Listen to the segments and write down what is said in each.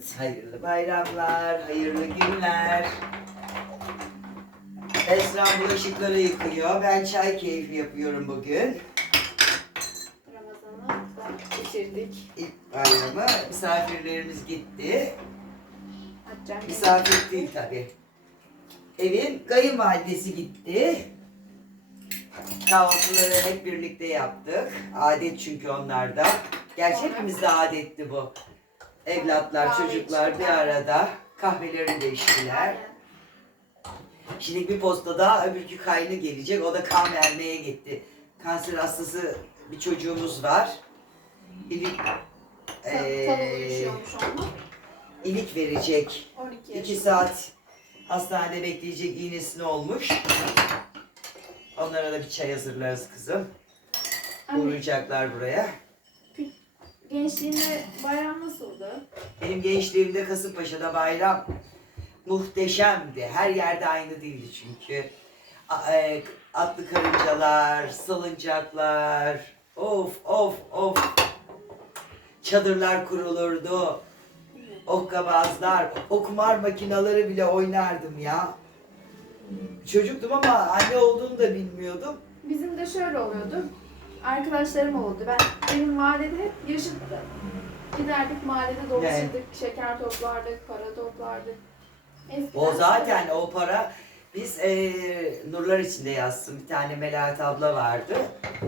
Evet. Hayırlı bayramlar, hayırlı günler. Esra bulaşıkları yıkıyor. Ben çay keyfi yapıyorum bugün. Ramazan'ı geçirdik. İlk bayramı misafirlerimiz gitti. Hatice'm Misafir değil tabi. Evin kayınvalidesi gitti. Kahvaltıları hep birlikte yaptık. Adet çünkü onlarda. Gerçi hepimizde adetti bu. Evlatlar, Kahve çocuklar bir içtiler. arada kahvelerini de içtiler. Şimdi bir postada öbürkü kaynı gelecek. O da kan vermeye gitti. Kanser hastası bir çocuğumuz var. İlik, Tabii eee, uyuşuyormuş onunla. ilik verecek. 12 İki yaşında. saat hastanede bekleyecek iğnesini olmuş. Onlara da bir çay hazırlarız kızım. Anne, Uğrayacaklar buraya. Gençliğinde bayram nasıldı? Benim gençliğimde Kasımpaşa'da bayram muhteşemdi. Her yerde aynı değildi çünkü. E, Atlı karıncalar, salıncaklar, of of of. Çadırlar kurulurdu. Okkabazlar, o kumar makinaları bile oynardım ya. Çocuktum ama anne olduğunu da bilmiyordum. Bizim de şöyle oluyordu. Arkadaşlarım oldu. Ben benim mahallede hep yaşıttı. Giderdik mahallede dolaşırdık, şeker toplardık, para toplardık. Eskiden O zaten o para biz eee, nurlar içinde yazsın. Bir tane Melahat abla vardı.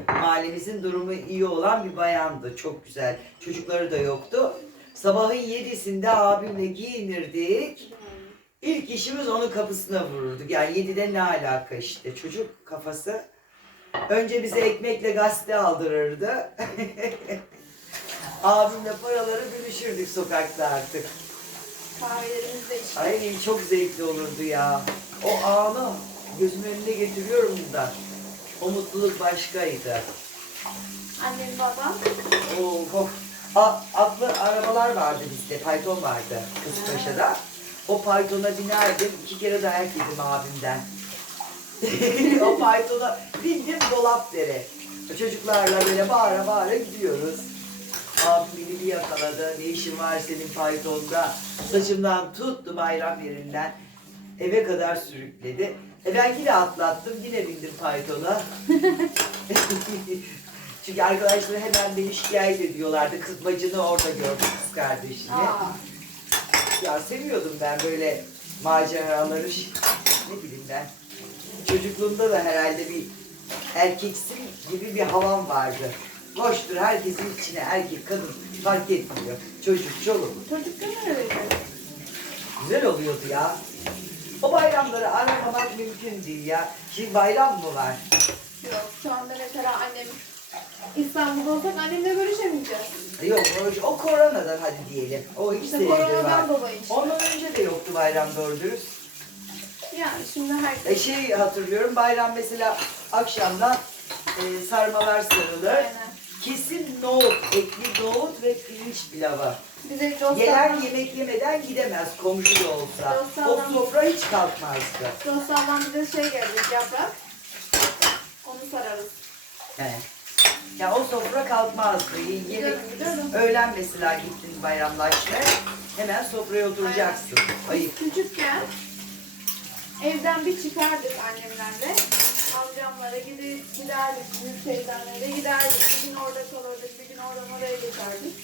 Mahallemizin durumu iyi olan bir bayandı. Çok güzel. Çocukları da yoktu. Sabahın yedisinde abimle giyinirdik. İlk işimiz onun kapısına vururduk. Yani yedide ne alaka işte. Çocuk kafası. Önce bize ekmekle gazete aldırırdı. Abimle paraları bölüşürdük sokakta artık. Kahvelerimizi de içtik. Ay çok zevkli olurdu ya. O anı gözümün önüne getiriyorum da. O mutluluk başkaydı. Annem babam Oh, oh. A- atlı arabalar vardı bizde, payton vardı Kızpaşa'da. O paytona binerdim, iki kere dayak yedim abimden. o paytona bindim dolap dere. Çocuklarla böyle bağıra bağıra gidiyoruz. Abim beni bir yakaladı. Ne işin var senin faytonda? Saçımdan tuttu bayram yerinden. Eve kadar sürükledi. E ben yine atlattım. Yine bindim faytona. Çünkü arkadaşları hemen beni şikayet ediyorlardı. Kız bacını orada gördüm kız kardeşini. Aa, Ya seviyordum ben böyle maceraları. Ne bileyim ben. Çocukluğumda da herhalde bir erkeksin gibi bir havam vardı. Boştur herkesin içine erkek kadın fark etmiyor. Çocuk çoluk. çocukken öyleydi. Güzel oluyordu ya. O bayramları aramamak mümkün değil ya. Şimdi bayram mı var? Yok şu anda mesela annem İstanbul'da olsak annemle görüşemeyeceğiz. Yok o, o koronadan hadi diyelim. O iki İşte senedir var. koronadan dolayı işte. Ondan önce de yoktu bayram doğru dürüst. Yani şimdi herkes... E şey hatırlıyorum bayram mesela akşamdan e, sarmalar sarılır. Aynen. Kesin nohut, etli nohut ve pirinç pilavı. Bize Gelen yemek yemeden gidemez komşu da olsa. O Dostlardan- sofra hiç kalkmazdı. dostlardan bize şey gelecek yaprak. Onu sararız. Yani. Ya o sofra kalkmazdı. Yemek, öğlen mesela gittin bayramlaşmaya hemen sofraya oturacaksın. Ayıp. Küçükken evden bir çıkardık annemlerle. Amcamlara gider, giderdik, büyük teyzemlere giderdik. Bir gün orada kalırdık, bir gün oradan oraya geçerdik.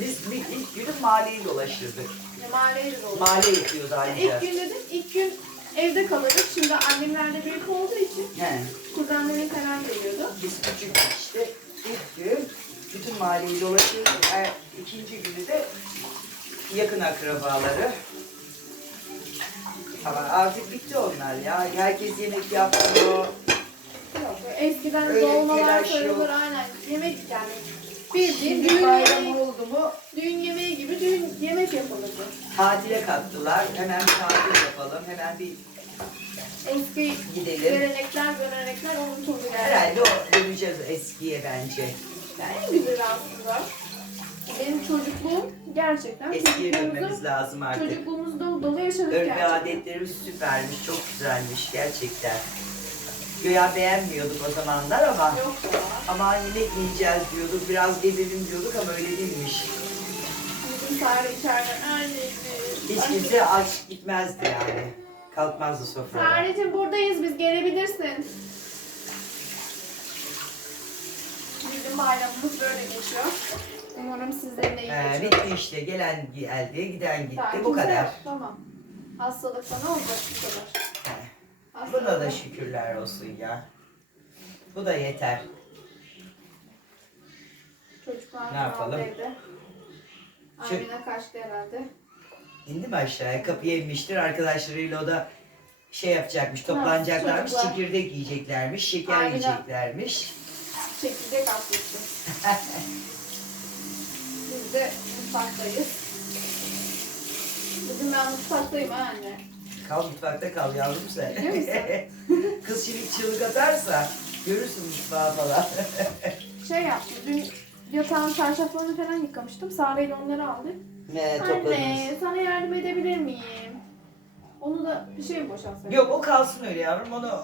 Biz bir ilk günü mahalleyi dolaşırdık. Ya mahalleye de dolu. Mahalle yapıyordu Yani ayrıca. ilk gün dedim, ilk gün evde kalırdık. Şimdi annemler de büyük olduğu için He. kuzenlerim falan geliyordu. Biz küçüktük işte. İlk gün bütün mahalleyi dolaşırdık. Er, ikinci günü de yakın akrabaları. Ama artık bitti onlar ya. Herkes yemek yapıyor. Yok, eskiden Öyle dolmalar telaş sarılır yok. aynen. Yemek yani bildiğin Şimdi düğün bayram yemeği, oldu mu düğün yemeği gibi düğün yemek yapılırdı. tatile kattılar. Hemen bir tatil yapalım. Hemen bir Eski gidelim. gelenekler, görenekler unutuldu yani. Herhalde o döneceğiz eskiye bence. Yani en güzel aslında. Benim çocukluğum gerçekten Eskiye dönmemiz lazım artık. çocukluğumuzu dolu yaşadık Örgü gerçekten. adetlerimiz süpermiş, çok güzelmiş gerçekten. Göya beğenmiyorduk o zamanlar ama Yok ya. aman yemek yiyeceğiz diyorduk, biraz gelelim diyorduk ama öyle değilmiş. Bizim Sare içeriden anneciğim. Hiç kimse aç gitmezdi yani. Kalkmazdı sofradan. Sare'cim buradayız biz gelebilirsin. Bizim bayramımız böyle geçiyor. Umarım sizlerin de iyi Ee, geçiyor. bitti işte. Gelen geldi, giden gitti. Daha Bu kimse kadar. yok, Tamam. Hastalıkta ne olacak bu kadar? Buna da Hastalıkta- şükürler olsun ya. Bu da yeter. Çocuklar Ne yapalım? evde. Şu- kaçtı herhalde. İndi mi aşağıya? Kapıya inmiştir. Arkadaşlarıyla o da şey yapacakmış. Toplanacaklarmış. çocuklar. Çekirdek yiyeceklermiş. Şeker Aynen. yiyeceklermiş. Çekirdek atmıştı. De mutfaktayız. Bugün ben mutfaktayım ha anne. Kal mutfakta kal yavrum sen. Değil misin? Kız şimdi çığlık atarsa görürsün mutfağı falan. Şey yaptım, dün yatağın çarşaflarını falan yıkamıştım. Sare ile onları aldık. ne Anne, topladınız? sana yardım edebilir miyim? Onu da bir şey mi boşaltsak? Yok o kalsın öyle yavrum. Onu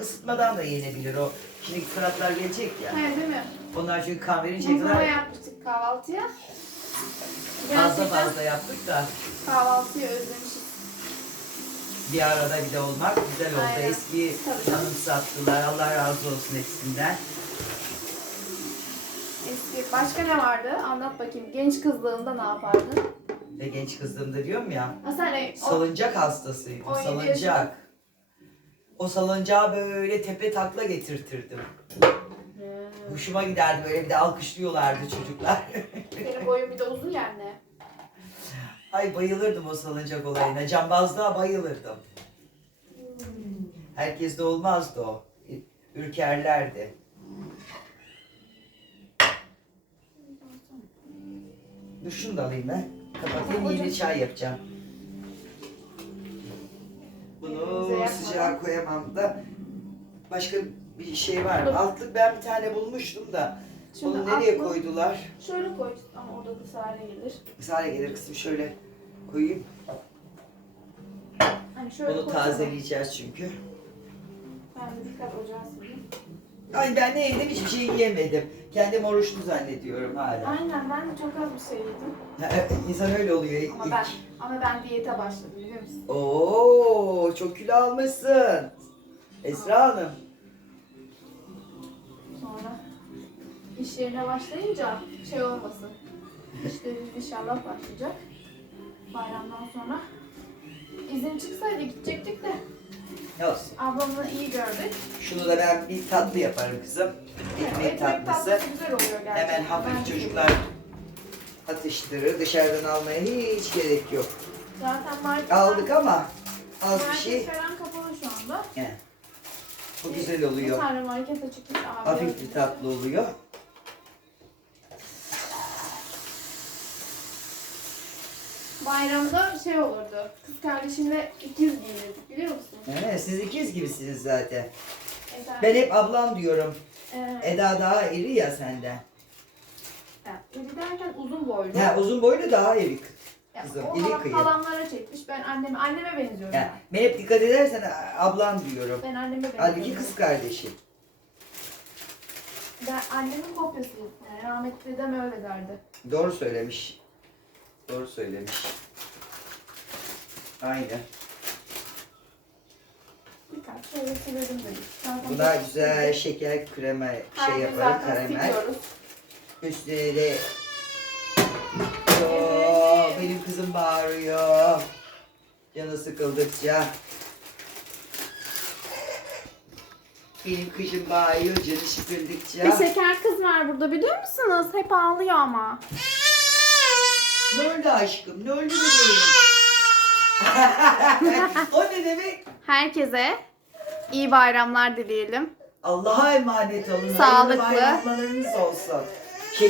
ısıtmadan da yenebilir o. Şimdi Fıratlar gelecek ya. He değil mi? Onlar çünkü kan verince Muzlama yapmıştık kahvaltıya. fazla Gerçekten fazla yaptık da kahvaltıyı özlemişiz. bir arada bir de olmak güzel oldu. Aynen. Eski Tabii anımsattılar. Allah razı olsun hepsinden. Eski, başka ne vardı? Anlat bakayım. Genç kızlığında ne yapardın? Ve genç kızlığımda diyorum ya. Ha sen e, o, Salıncak hastasıydım. 17 Salıncak. yaşında. O salıncağı böyle tepe takla getirtirdim. Hoşuma giderdi böyle bir de alkışlıyorlardı çocuklar. Senin boyun bir de uzun yani. Ay bayılırdım o salıncak olayına. Cambazlığa bayılırdım. Herkes de olmazdı o. Ürkerlerdi. Dur şunu da alayım ben. Kapatayım yeni çay yapacağım. Bunu sıcağa koyamam da başka bir şey var mı? Altlık ben bir tane bulmuştum da Şimdi onu nereye altlık- koydular? Şöyle koy ama orada da Sare gelir. Misale gelir kızım şöyle koyayım. Hani şöyle Onu koysana. tazeleyeceğiz çünkü. Ben de dikkat ocağı sileyim. Ay ben ne yedim hiçbir şey yiyemedim. Kendim oruçlu zannediyorum hala. Aynen ben de çok az bir şey yedim. İnsan öyle oluyor ilk. Ama ben ama ben diyete başladım biliyor musun? Oo çok kilo almışsın. Esra Hanım. İş yerine başlayınca şey olmasın. İşlerimiz inşallah başlayacak. Bayramdan sonra. İzin çıksaydı gidecektik de olsun. ablamla iyi gördük. Şunu da ben bir tatlı yaparım kızım. Ekmek tatlısı. güzel oluyor gerçekten. Hemen hafif de çocuklar atıştırır. Dışarıdan almaya hiç gerek yok. Zaten market Aldık ama az bir market şey. falan kapalı şu anda. He. Bu güzel Bir oluyor. tane market açık. Hafif bir tatlı oluyor. Bayramda şey olurdu. Kız kardeşimle ikiz giyinirdik biliyor musun? He, siz ikiz gibisiniz zaten. Eda, Ben hep ablam diyorum. e, Eda daha iri ya senden. yani iri derken uzun boylu. Ha, uzun boylu daha iri. Ya, kızım, o iri halam- kıyı. halamlara çekmiş. Ben anneme, anneme benziyorum. Yani, ben. ben hep dikkat edersen ablam diyorum. Ben anneme benziyorum. Halbuki kız kardeşim. Ben annemin kopyasıyım. Yani rahmetli dedem öyle derdi. Doğru söylemiş. Doğru söylemiş. Aynen. Şöyle. Zaten da çok güzel şeker krema şey yaparım zaten karamel. siliyoruz. Üstüne de Oo, benim kızım bağırıyor. Canı sıkıldıkça. Benim kızım bağırıyor canı sıkıldıkça. Bir şeker kız var burada biliyor musunuz? Hep ağlıyor ama. Ne oldu aşkım? Ne oldu bebeğim? o ne demek? Herkese iyi bayramlar dileyelim. Allah'a emanet olun. Sağlıklı. Hayırlı bayramlarınız olsun.